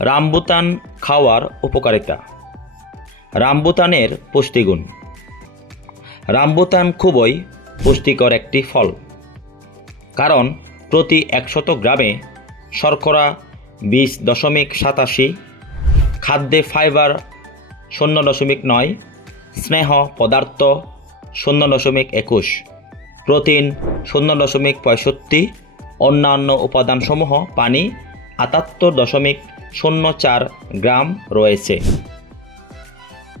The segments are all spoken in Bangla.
রামবুতান খাওয়ার উপকারিতা। রামবুতানের পুষ্টিগুণ। রামবুতান খুবই পুষ্টিকর একটি ফল, কারণ প্রতি 100 গ্রামে শর্করা 20.87, খাদ্যে ফাইবার 0.9, স্নেহ পদার্থ 0.21, প্রোটিন 0.65, অন্যান্য উপাদানসমূহ পানি 78.04 গ্রাম রয়েছে।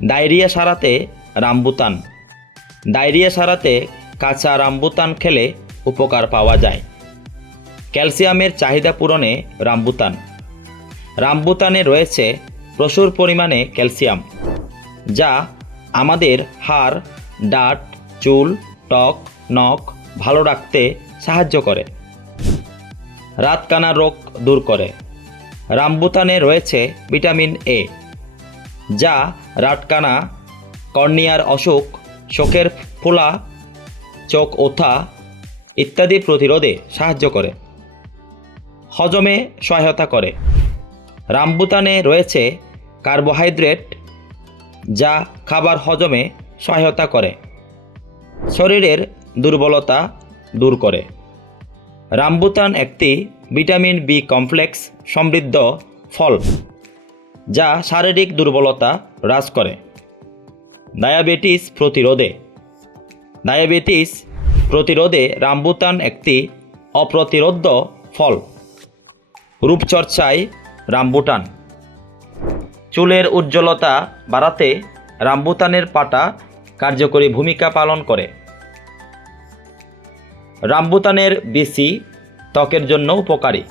ডায়রিয়া সারাতে রামবুতান। ডায়রিয়া সারাতে কাঁচা রামবুতান খেলে উপকার পাওয়া যায়। ক্যালসিয়ামের চাহিদা পূরণে রামবুতান। রামবুতানে রয়েছে প্রচুর পরিমাণে ক্যালসিয়াম, যা আমাদের হাড়, দাঁত, চুল, ত্বক, নখ ভালো রাখতে সাহায্য করে। রাতকানা রোগ দূর করে। রামবুতানে রয়েছে ভিটামিন এ, যা রাতকানা, কর্নিয়ার অসুখ, চোখের ফোলা, চোখ ওঠা ইত্যাদি প্রতিরোধে সাহায্য করে। হজমে সহায়তা করে। রামবুতানে রয়েছে কার্বোহাইড্রেট, যা খাবার হজমে সহায়তা করে। শরীরের দুর্বলতা দূর করে। রামবুতান একটি ভিটামিন বি কমপ্লেক্স সমৃদ্ধ ফল, যা শারীরিক দুর্বলতা হ্রাস করে। ডায়াবেটিস প্রতিরোধে। ডায়াবেটিস প্রতিরোধে রামবুতান একটি অপ্রতিরোধ্য ফল। রূপচর্চায় রামবুতান। চুলের উজ্জ্বলতা বাড়াতে রামবুতানের পাতা কার্যকরী ভূমিকা পালন করে। রামবুতানের বিচি ত্বকের জন্য উপকারী।